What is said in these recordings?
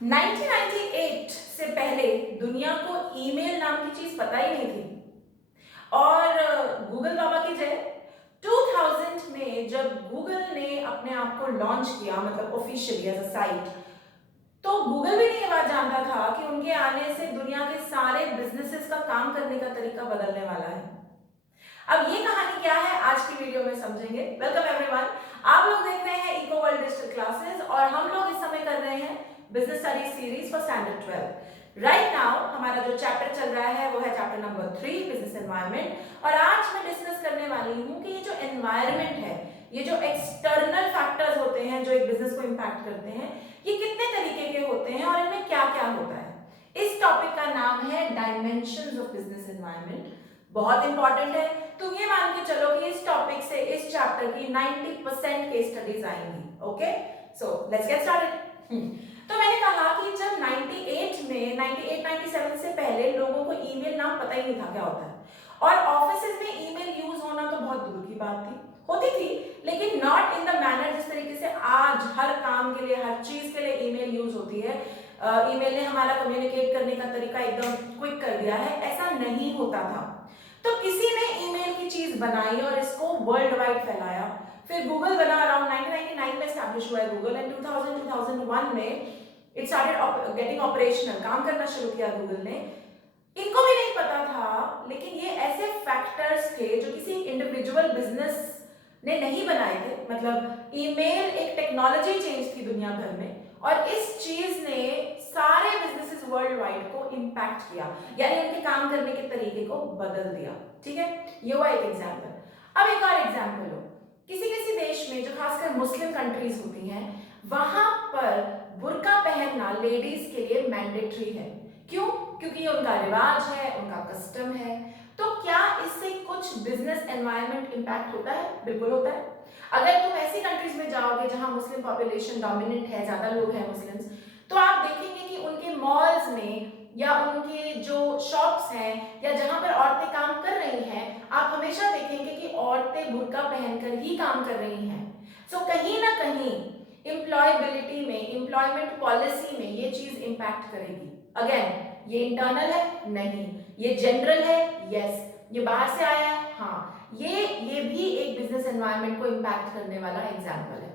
1998 से पहले दुनिया को ईमेल नाम की चीज पता ही नहीं थी। और गूगल बाबा की जय, 2000 में जब गूगल ने अपने आप को लॉन्च किया, मतलब ऑफिशियली एज अ साइट, तो गूगल भी नहीं ये बात जानता था कि उनके आने से दुनिया के सारे बिजनेसेस का काम करने का तरीका बदलने वाला है। अब ये कहानी क्या है आज की वीडियो में समझेंगे। वेलकम एवरीवन, आप लोग देख रहे हैं इको वर्ल्ड डिजिटल क्लासेस और हम लोग इस समय कर रहे हैं business studies series for standard 12। Right now हमारा जो चैप्टर चल रहा है वो है चैप्टर नंबर 3, बिजनेस एनवायरनमेंट। और आज मैं डिस्कस करने वाली हूँ कि ये जो एनवायरनमेंट है, ये जो एक्सटर्नल फैक्टर्स होते हैं जो एक बिजनेस को इंपैक्ट करते हैं, ये कितने तरीके के होते हैं और इनमें क्या क्या होता है। इस टॉपिक का नाम है डायमेंशंस ऑफ बिजनेस एनवायरनमेंट। बहुत इंपॉर्टेंट है। तुम ये मान के चलो कि इस टॉपिक से इस चैप्टर की 90% केस स्टडीज आएंगी। Okay, so let's get started. तो मैंने कहा कि जब 98 97 से पहले लोगों को ईमेल नाम पता ही नहीं था क्या होता है, और ऑफिसेज में ईमेल यूज होना तो बहुत दूर की बात थी, होती थी लेकिन नॉट इन द मैनर जिस तरीके से आज हर काम के लिए, हर चीज के लिए ईमेल यूज होती है। ईमेल ने हमारा कम्युनिकेट करने का तरीका एकदम क्विक कर दिया है, ऐसा नहीं होता था। तो किसी ने ईमेल की चीज बनाई और इसको वर्ल्ड वाइड फैलाया। फिर गूगल बना, अराउंड 1999 में स्टैब्लिश हुआ है गूगल, एंड 2001 में इट स्टार्टेड गेटिंग ऑपरेशनल, काम करना शुरू किया गूगल ने। इनको भी नहीं पता था, लेकिन ये ऐसे फैक्टर्स थे जो किसी इंडिविजुअल बिजनेस ने नहीं बनाए थे। मतलब ईमेल एक टेक्नोलॉजी चेंज थी दुनिया भर में, और इस चीज ने सारे बिजनेसेस वर्ल्ड वाइड को इंपैक्ट किया, यानी उनके काम करने के तरीके को बदल दिया। ठीक है, ये हुआ एक एग्जाम्पल। अब एक और एग्जाम्पल लो, किसी किसी देश में जो खासकर मुस्लिम कंट्रीज होती हैं, वहां पर बुर्का पहनना लेडीज के लिए मैंडेटरी है। क्यों? क्योंकि ये उनका रिवाज है, उनका कस्टम है। तो क्या इससे कुछ बिजनेस एनवायरनमेंट इंपैक्ट होता है? बिल्कुल होता है। अगर तुम ऐसी कंट्रीज में जाओगे जहां मुस्लिम पॉपुलेशन डोमिनेंट है, ज्यादा लोग हैं मुस्लिम्स, तो आप देखेंगे कि उनके मॉल्स में या उनके जो शॉप्स हैं या जहां पर औरतें काम कर रही हैं, आप हमेशा देखेंगे कि औरतें बुर्का पहनकर ही काम कर रही हैं। सो कहीं ना कहीं एम्प्लॉयबिलिटी में, एम्प्लॉयमेंट पॉलिसी में ये चीज इंपैक्ट करेगी। अगेन, ये इंटरनल है? नहीं। ये जनरल है? यस। ये बाहर से आया है? हाँ। ये भी एक बिजनेस एनवायरनमेंट को इंपैक्ट करने वाला एग्जाम्पल है।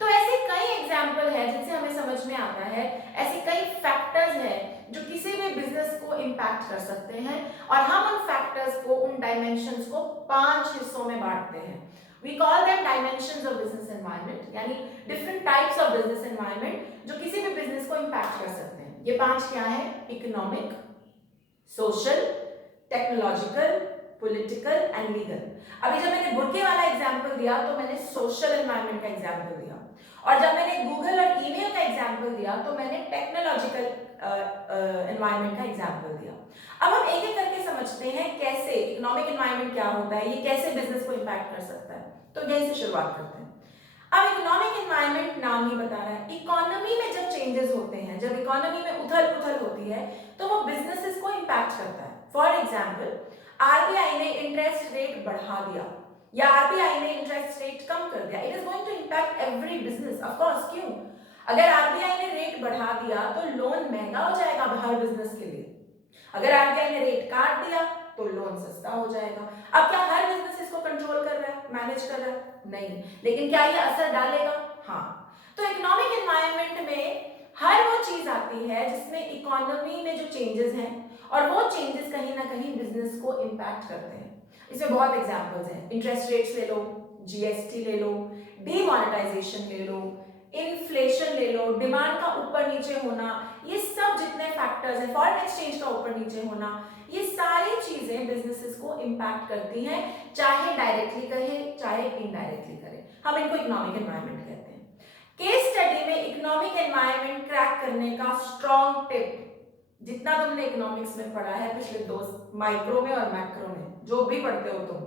तो ऐसे कई एग्जाम्पल है जिनसे हमें समझ में आता है, ऐसे कई फैक्टर्स हैं जो किसी भी बिजनेस को इंपैक्ट कर सकते हैं, और हम उन फैक्टर्स को, उन डायमेंशंस को 5 हिस्सों में बांटते हैं। We call them dimensions of business environment, यानी different types of business environment जो किसी भी बिजनेस को इंपैक्ट कर सकते हैं। ये 5 क्या है? Economic, social, technological, political and legal. अभी जब मैंने बुर्के वाला एग्जांपल दिया तो मैंने सोशल एनवायरनमेंट का एग्जांपल दिया, और जब मैंने गूगल और ईमेल का एग्जांपल दिया तो मैंने टेक्नोलॉजिकल एनवायरनमेंट का एग्जांपल दिया। अब हम एक एक करके समझते हैं कैसे इकोनॉमिक एनवायरनमेंट क्या होता है, ये कैसे बिजनेस को इंपैक्ट कर सकता है। तो यहीं से शुरुआत करते हैं। अब इकोनॉमिक एनवायरनमेंट नाम ही बता रहा है, इकोनॉमी में जब चेंजेस होते हैं, जब इकोनॉमी में उथल पुथल होती है, तो वो बिजनेसेस को इंपैक्ट करता है। फॉर एग्जाम्पल, आरबीआई ने इंटरेस्ट रेट बढ़ा दिया या आरबीआई ने इंटरेस्ट रेट कम कर दिया, it is going to impact every business. Of course, क्यों? अगर आरबीआई ने रेट बढ़ा दिया तो लोन महंगा हो जाएगा हर बिजनेस के लिए। अगर आरबीआई ने रेट काट दिया तो लोन सस्ता हो जाएगा। अब क्या हर बिजनेस इसको कंट्रोल कर रहा है, मैनेज कर रहा है? नहीं। लेकिन क्या ये असर डालेगा? हाँ। तो इकोनॉमिक एनवायरनमेंट में हर वो चीज आती है जिसमें इकोनॉमी में जो चेंजेस हैं, और वो चेंजेस कहीं ना कहीं बिजनेस को इंपैक्ट करते हैं। इसमें बहुत एग्जांपल्स हैं। इंटरेस्ट रेट्स ले लो, जीएसटी ले लो, डीमोनेटाइजेशन ले लो, इन्फ्लेशन ले लो, डिमांड का ऊपर नीचे होना, ये सब जितने फैक्टर्स हैं, फॉरेन एक्सचेंज का ऊपर नीचे होना, ये सारी चीजें बिजनेसेस को इंपैक्ट करती हैं, चाहे डायरेक्टली करे चाहे इनडायरेक्टली करे। हम इनको इकोनॉमिक एनवायरनमेंट कहते हैं। केस स्टडी में इकोनॉमिक एनवायरनमेंट क्रैक करने का स्ट्रॉन्ग टिप, जितना तुमने इकोनॉमिक्स में पढ़ा है पिछले 2 माइक्रो में और मैक्रो में, जो भी पढ़ते हो तुम,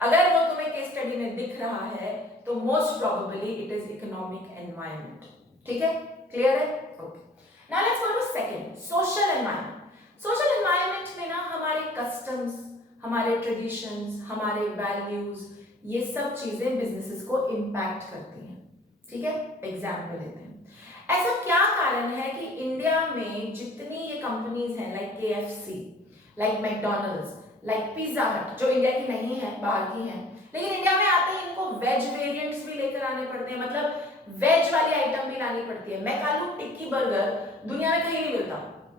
अगर वो तुम्हें केस स्टडी में दिख रहा है तो most probably it is economic environment. ठीक है, क्लियर है? Okay, now let's go to second, social environment. Social environment में ना हमारे कस्टम्स, हमारे ट्रेडिशंस, हमारे वैल्यूज, ये सब चीजें बिजनेसेस को इंपैक्ट करती हैं। ठीक है, एग्जाम्पल लेते हैं। ऐसा क्या कारण है कि इंडिया में जितनी ये कंपनीज हैं like KFC, like McDonald's, like pizza हट, जो इंडिया की नहीं है बाहर की है, लेकिन इंडिया में आते ही इनको वेज वेरिएंट्स भी लेकर आने पड़ते हैं, मतलब वेज वाली आइटम भी लानी पड़ती है। मैकालू टिक्की बर्गर दुनिया में कहीं नहीं मिलता,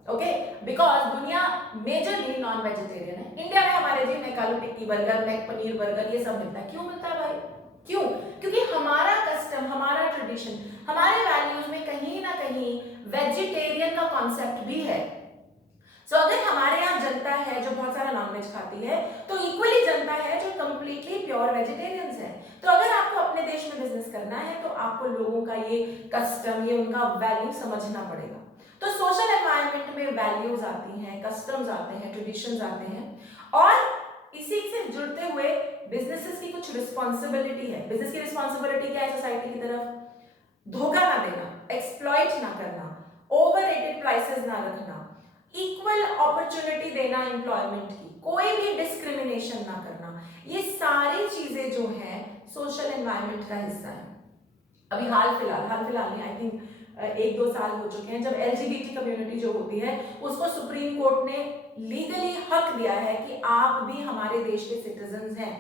ओके, बिकॉज दुनिया मेजरली नॉन वेजिटेरियन है। इंडिया में हमारे जी मैकालू टिक्की बर्गर, मैक पनीर बर्गर ये सब मिलता है। क्यों मिलता है भाई? क्यों? क्योंकि हमारा कस्टम, हमारा ट्रेडिशन, हमारे वैल्यूज में कहीं ना कहीं वेजिटेरियन का कॉन्सेप्ट भी है। सो अगर हमारे यहाँ जनता है जो बहुत सारा नॉनवेज खाती है, तो इक्वली जनता है जो कंप्लीटली प्योर वेजिटेरियंस है। तो अगर आपको अपने देश में बिजनेस करना है तो आपको लोगों का ये कस्टम, ये उनका वैल्यू समझना पड़ेगा। तो सोशल एनवायरनमेंट में वैल्यूज आती हैं, कस्टम्स आते हैं, ट्रेडिशंस आते हैं, और इसी से जुड़ते हुए बिजनेसेस की कुछ रिस्पॉन्सिबिलिटी है। बिजनेस की रिस्पॉन्सिबिलिटी क्या है सोसाइटी की तरफ? धोखा ना देना, एक्सप्लॉइट ना करना, ओवररेटेड प्राइसेस ना रखना, इक्वल अपॉर्चुनिटी देना एम्प्लॉयमेंट की, कोई भी डिस्क्रिमिनेशन ना करना। ये सारी चीजें जो हैं सोशल एनवायरनमेंट का हिस्सा है। अभी हाल फिलहाल में आई थिंक 1-2 साल हो चुके हैं जब LGBT कम्युनिटी जो होती है उसको सुप्रीम कोर्ट ने लीगली हक दिया है कि आप भी हमारे देश के सिटीजन हैं।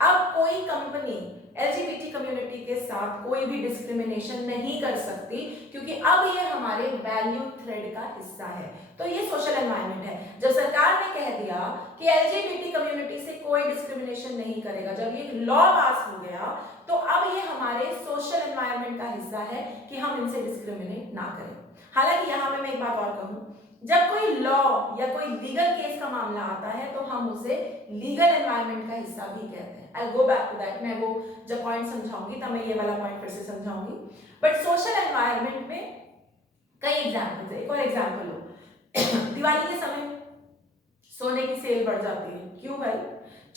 अब कोई कंपनी LGBT कम्युनिटी के साथ कोई भी डिस्क्रिमिनेशन नहीं कर सकती, क्योंकि अब ये हमारे वैल्यू थ्रेड का हिस्सा है। तो ये सोशल एनवायरनमेंट है। जब सरकार ने कह दिया कि LGBT कम्युनिटी से कोई डिस्क्रिमिनेशन नहीं करेगा, जब ये लॉ पास हो गया, तो अब ये हमारे सोशल एनवायरनमेंट का हिस्सा है कि हम इनसे डिस्क्रिमिनेट ना करें। हालांकि यहाँ पे मैं एक बात और कहूँ, जब कोई लॉ या कोई लीगल केस का मामला आता है तो हम उसे लीगल एनवायरनमेंट का हिस्सा भी कहते हैं। आई गो बैक टू दैट, मैं वो जब पॉइंट समझाऊंगी तब मैं ये वाला पॉइंट फिर से समझाऊंगी। बट सोशल एनवायरनमेंट में कई एग्जाम्पल्स है। एक और एग्जाम्पल लो, दिवाली के समय सोने की सेल बढ़ जाती है। क्यों भाई?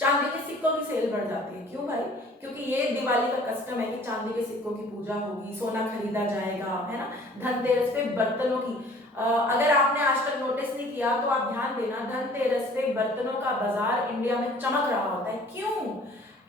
चांदी के सिक्कों की सेल बढ़ जाती है। क्यों भाई? क्योंकि ये दिवाली का कस्टम है कि चांदी के सिक्कों की पूजा होगी, सोना खरीदा जाएगा, है ना। धनतेरस पे बर्तनों की, अगर आपने आज तक नोटिस नहीं किया तो आप ध्यान देना, धनतेरस पे बर्तनों का बाजार इंडिया में चमक रहा होता है। क्यों?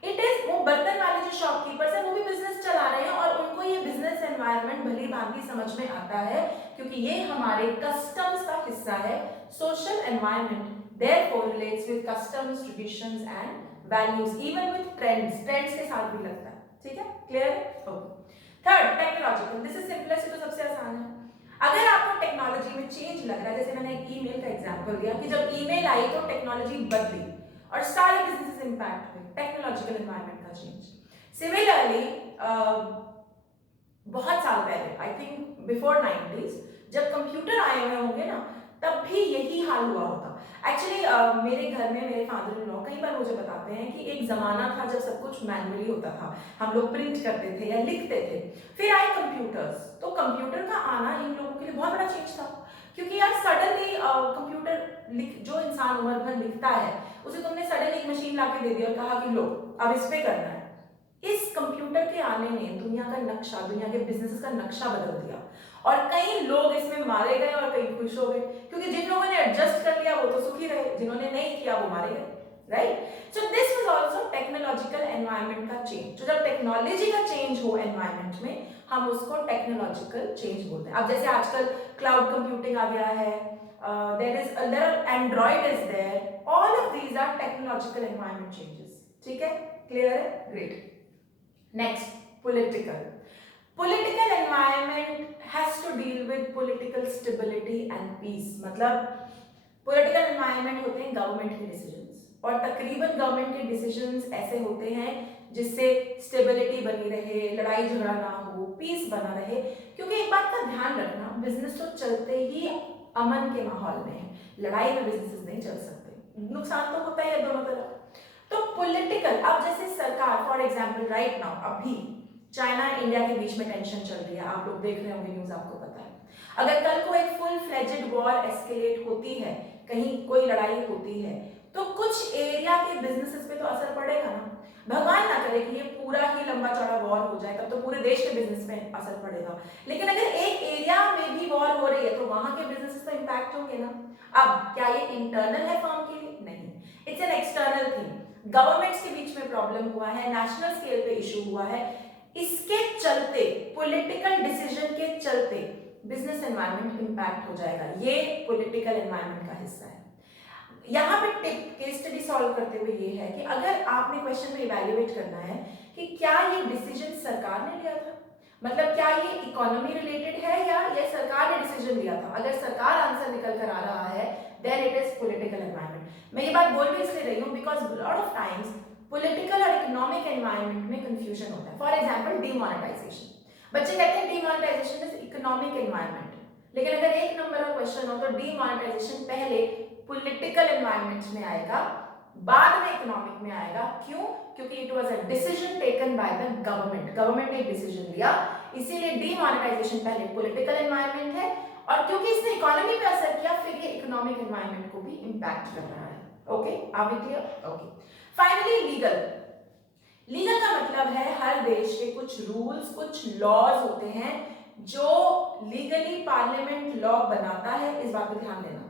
इट इज, वो बर्तन वाले जो शॉपकीपर्स हैं वो भी बिजनेस चला रहे हैं और उनको ये बिजनेस एनवायरनमेंट भली भांति समझ में आता है, क्योंकि ये हमारे कस्टम्स का हिस्सा है। Social environment therefore relates with customs, traditions and values, even with trends के साथ भी लगता है। ठीक है, क्लियर है? Okay. Third, technological. This is simplest, तो सबसे आसान है। अगर आपको टेक्नोलॉजी में चेंज लग रहा है, जैसे मैंने एक ईमेल का एग्जांपल दिया कि जब ईमेल आई तो टेक्नोलॉजी बदली और सारे बिजनेसेस इंपैक्ट हुए, टेक्नोलॉजिकल एनवायरनमेंट का चेंज। सिमिलरली बहुत साल पहले, आई थिंक बिफोर 90s, जब कंप्यूटर आए हुए होंगे ना, तब भी यही हाल हुआ होता। एक्चुअली मेरे घर में मेरे फादर इन लॉ कई बार मुझे बताते हैं कि एक जमाना था जब सब कुछ मैनुअली होता था, हम लोग प्रिंट करते थे या लिखते थे, फिर आए कंप्यूटर्स। तो कंप्यूटर का आना इन लोगों के लिए बहुत बड़ा चेंज था, क्योंकि यार सडनली कंप्यूटर जो इंसान उम्र भर लिखता है उसे तुमने सडनली एक मशीन ला के दे दी और कहा कि लो अब इस पे करना है। इस कंप्यूटर के आने ने दुनिया का नक्शा, दुनिया के बिजनेस का नक्शा बदल दिया और कई लोग इसमें मारे गए और कई खुश हो गए, क्योंकि जिन लोगों ने एडजस्ट कर लिया वो तो सुखी रहे, जिन्होंने नहीं किया वो मारे गए, right. So this was also technological environment का चेंज। तो जब टेक्नोलॉजी का चेंज हो एनवायरनमेंट में, हम उसको टेक्नोलॉजिकल चेंज बोलते हैं। अब जैसे आजकल क्लाउड कंप्यूटिंग आ गया है, there are Android is there, all of these are technological environment changes। ठीक है, क्लियर है? Great. Next, political environment has to deal with political stability and peace। मतलब political environment होते हैं गवर्नमेंट के डिसीजंस, और तकरीबन गवर्नमेंट के डिसीजंस ऐसे होते हैं जिससे स्टेबिलिटी बनी रहे, लड़ाई झगड़ा ना हो, पीस बना रहे। क्योंकि एक बात का ध्यान रखना, बिजनेस तो चलते ही अमन के माहौल में है, लड़ाई में बिजनेस नहीं चल सकते, नुकसान तो होता है दोनों तरफ। तो पॉलिटिकल, अब जैसे सरकार, फॉर एग्जांपल राइट नाउ अभी चाइना इंडिया के बीच में टेंशन चल रही है, आप लोग देख रहे होंगे न्यूज़, आपको पता है। अगर कल को एक फुल फ्लेजेड वॉर एस्केलेट होती है, कहीं कोई लड़ाई होती है, तो कुछ एरिया के बिजनेसेस पे तो असर पड़ेगा ना। भगवान ना करे कि ये पूरा ही लंबा चौड़ा वॉर हो जाए, तब तो पूरे देश के बिजनेस पे असर पड़ेगा। लेकिन अगर एक एरिया में भी वॉर हो रही है तो वहां के बिजनेसेस तो इंपैक्ट होंगे ना। अब क्या ये इंटरनल है फर्म के लिए? नहीं, it's an external thing. Governments के बीच में प्रॉब्लम हुआ है, नेशनल स्केल पे इशू हुआ है, इसके चलते, पॉलिटिकल डिसीजन के चलते चलते बिजनेस एनवायरनमेंट इंपैक्ट हो जाएगा। ये पॉलिटिकल एनवायरनमेंट का हिस्सा है। यहाँ पे टिप केस स्टडी सॉल्व करते हुए ये है कि अगर आपने क्वेश्चन में इवैल्यूएट करना है कि क्या ये डिसीजन सरकार ने लिया था, मतलब क्या ये इकोनॉमी रिलेटेड है या ये सरकार ने डिसीजन लिया था, अगर सरकार आंसर निकल कर आ रहा है then it is political environment. मैं ये बात बोल भी इसलिए रही हूँ because lot of times political और इकोनॉमिक एनवायरनमेंट में कंफ्यूजन होता है। फॉर एग्जांपल डीमोनेटाइजेशन, बच्चे कहते हैं डीमोनेटाइजेशन इज इकोनॉमिक एनवायरनमेंट, लेकिन अगर एक नंबर का क्वेश्चन हो तो डीमोनेटाइजेशन पहले पॉलिटिकल एनवायरनमेंट में आएगा, बाद में इकोनॉमिक में आएगा। क्यों? क्योंकि it was a decision taken by the government, government ने डिसीजन लिया, इसीलिए डीमोनेटाइजेशन पहले पॉलिटिकल एनवायरनमेंट है, और क्योंकि इसने इकोनॉमी पे असर किया फिर ये इकोनॉमिक एनवायरनमेंट को भी इंपैक्ट कर रहा है। Okay, are we clear? Okay, finally legal. Legal का मतलब है हर देश के कुछ रूल्स, कुछ लॉज होते हैं जो लीगली पार्लियामेंट लॉ बनाता है। इस बात पर ध्यान देना,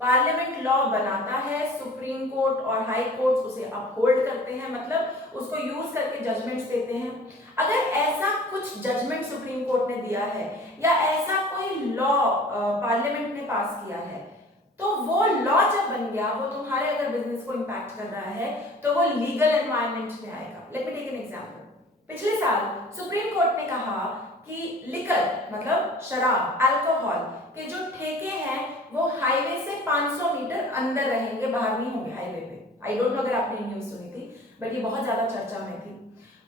पार्लियामेंट लॉ बनाता है, सुप्रीम कोर्ट और हाई कोर्ट उसे अपहोल्ड करते हैं, मतलब उसको यूज करके जजमेंट्स देते हैं। अगर ऐसा कुछ जजमेंट सुप्रीम कोर्ट ने दिया है या ऐसा कोई लॉ पार्लियामेंट ने पास किया है, तो वो लॉ जब बन गया, वो तुम्हारे अगर बिजनेस को इंपैक्ट कर रहा है तो वो लीगल एनवायरनमेंट में आएगा। Let me take an example. पिछले साल सुप्रीम कोर्ट ने कहा कि लिकर मतलब शराब, अल्कोहल के जो ठेके हैं वो हाईवे से 500 मीटर अंदर रहेंगे, बाहर नहीं होंगे हाईवे पे। आई डोंट नो अगर आपने न्यूज सुनी थी, बट ये बहुत ज्यादा चर्चा में थी।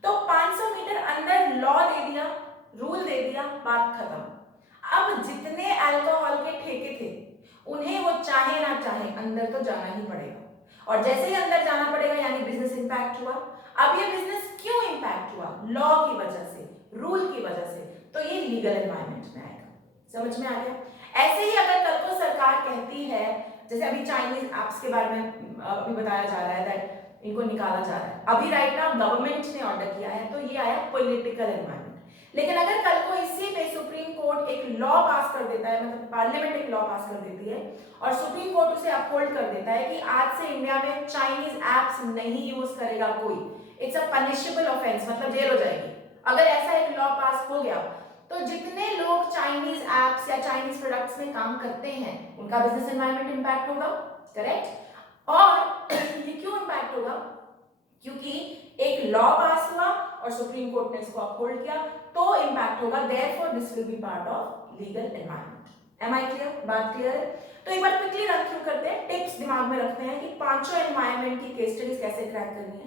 तो 500 मीटर अंदर लॉ दे दिया, रूल दे दिया, बात खत्म। अब जितने अल्कोहल के ठेके थे उन्हें वो चाहे ना चाहे अंदर तो जाना ही पड़ेगा, और जैसे ही अंदर जाना पड़ेगा यानी बिजनेस इंपैक्ट हुआ। अब ये बिजनेस क्यों इंपैक्ट हुआ? लॉ की वजह से, रूल की वजह से, तो ये लीगल एनवायरनमेंट में आएगा। समझ में आ गया? ऐसे ही अगर कल को सरकार कहती है, जैसे अभी चाइनीज एप्स के बारे में अभी बताया जा रहा है दैट इनको निकाला जा रहा है, अभी राइट नाउ गवर्नमेंट ने ऑर्डर किया है, तो ये आया पॉलिटिकल एनवायरनमेंट। लेकिन अगर कल को इसी पे सुप्रीम कोर्ट एक लॉ पास कर देता है, मतलब पार्लियामेंट एक लॉ पास कर देती है और सुप्रीम कोर्ट उसे अपहोल्ड कर देता है कि आज से इंडिया में चाइनीज एप्स नहीं यूज करेगा कोई, इट्स अ पनिशेबल ऑफेंस, मतलब जेल हो जाएगी। अगर ऐसा एक लॉ पास हो गया तो जितने लोग चाइनीज एप्स या चाइनीज प्रोडक्ट्स में काम करते हैं उनका बिजनेस एनवायरनमेंट इंपैक्ट होगा, करेक्ट? और ये क्यों इंपैक्ट होगा? क्योंकि एक लॉ पास हुआ और सुप्रीम कोर्ट ने इसको अपहोल्ड किया, तो इंपैक्ट होगा। Therefore this will be part of legal environment. Am I clear? बात क्लियर है? तो एक बार क्विकली रन थ्रू करते हैं, टिप्स दिमाग में रखते हैं कि पांचों एनवायरनमेंट की केस स्टडीज कैसे क्रैक करनी है।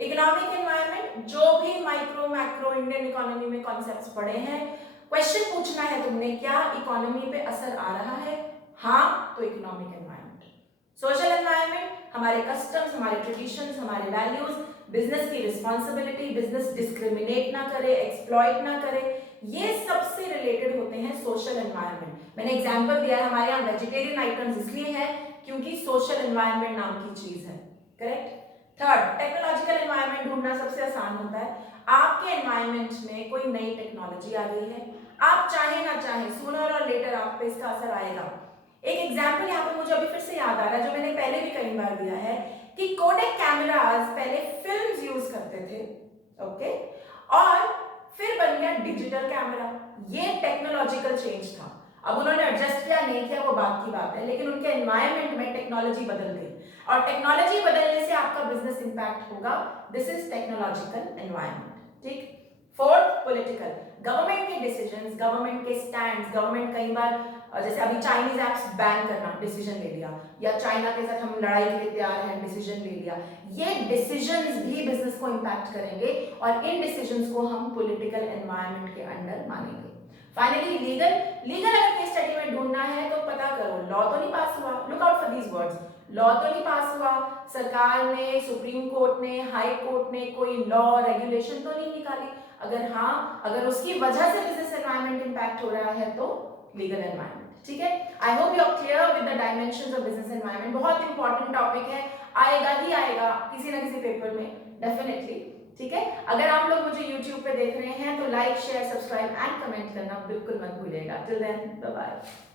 इकोनॉमिक एनवायरनमेंट, जो भी माइक्रो मैक्रो इंडियन इकोनॉमी में कॉन्सेप्ट्स पढ़े हैं, क्वेश्चन पूछना है तुमने, क्या इकोनॉमी पे असर आ रहा है? हाँ, तो इकोनॉमिक एनवायरनमेंट। सोशल एनवायरनमेंट, हमारे कस्टम्स, हमारे ट्रेडिशंस, हमारे वैल्यूज, बिजनेस की रिस्पॉन्सिबिलिटी, बिजनेस डिस्क्रिमिनेट ना करे, एक्सप्लॉइट ना करे, ये सबसे रिलेटेड होते हैं सोशल एनवायरनमेंट। मैंने एग्जांपल दिया है, हमारे यहाँ वेजिटेरियन आइटम्स इसलिए है क्योंकि सोशल एनवायरनमेंट नाम की चीज है, करेक्ट? थर्ड, टेक्नोलॉजिकल एनवायरनमेंट ढूंढना सबसे आसान होता है। आपके एनवायरनमेंट में कोई नई टेक्नोलॉजी आ गई है, आप चाहे ना चाहे सूनर और लेटर आप पे इसका असर आएगा। एक एग्जांपल यहाँ पर मुझे अभी फिर से याद आ रहा है, जो मैंने पहले भी कई बार दिया है, कि कोडेक कैमरास पहले फिल्म्स यूज करते थे, ओके, और फिर बन गया डिजिटल कैमरा। ये टेक्नोलॉजिकल चेंज था। अब उन्होंने एडजस्ट किया नहीं किया वो बात की बात है, लेकिन उनके एनवायरनमेंट में टेक्नोलॉजी बदल गई, और टेक्नोलॉजी बदलने से आपका बिजनेस इंपैक्ट होगा। दिस इज टेक्नोलॉजिकल एनवायरनमेंट, ठीक? फोर्थ, पॉलिटिकल, गवर्नमेंट के डिसीजंस, गवर्नमेंट के स्टैंड्स, गवर्नमेंट कई बार जैसे अभी चाइनीज एप्स बैन करना डिसीजन ले लिया, या चाइना के साथ हम लड़ाई के लिए तैयार हैं डिसीजन ले लिया, ये डिसीजंस भी बिजनेस को इंपैक्ट करेंगे और इन डिसीजंस को हम पॉलिटिकल एनवायरनमेंट के अंडर मानेंगे। फाइनली लीगल, लीगल अगर केस स्टडी में ढूंढना है तो पता करो लॉ तो नहीं पास हुआ, look out for these words, law तो नहीं पास हुआ, सरकार ने, सुप्रीम कोर्ट ने, हाई कोर्ट ने कोई लॉ रेगुलेशन तो नहीं निकाली। अगर हाँ, अगर उसकी वजह से बिजनेस एनवायरनमेंट इंपैक्ट हो रहा है तो लीगल एनवायरनमेंट, ठीक है? I hope you are clear with the dimensions of business environment. बहुत इंपॉर्टेंट टॉपिक है, आएगा ही आएगा किसी ना किसी पेपर में डेफिनेटली, ठीक है? अगर आप लोग मुझे YouTube पे देख रहे हैं तो like, share, subscribe and comment करना बिल्कुल मत भूलिएगा। Till then, bye bye.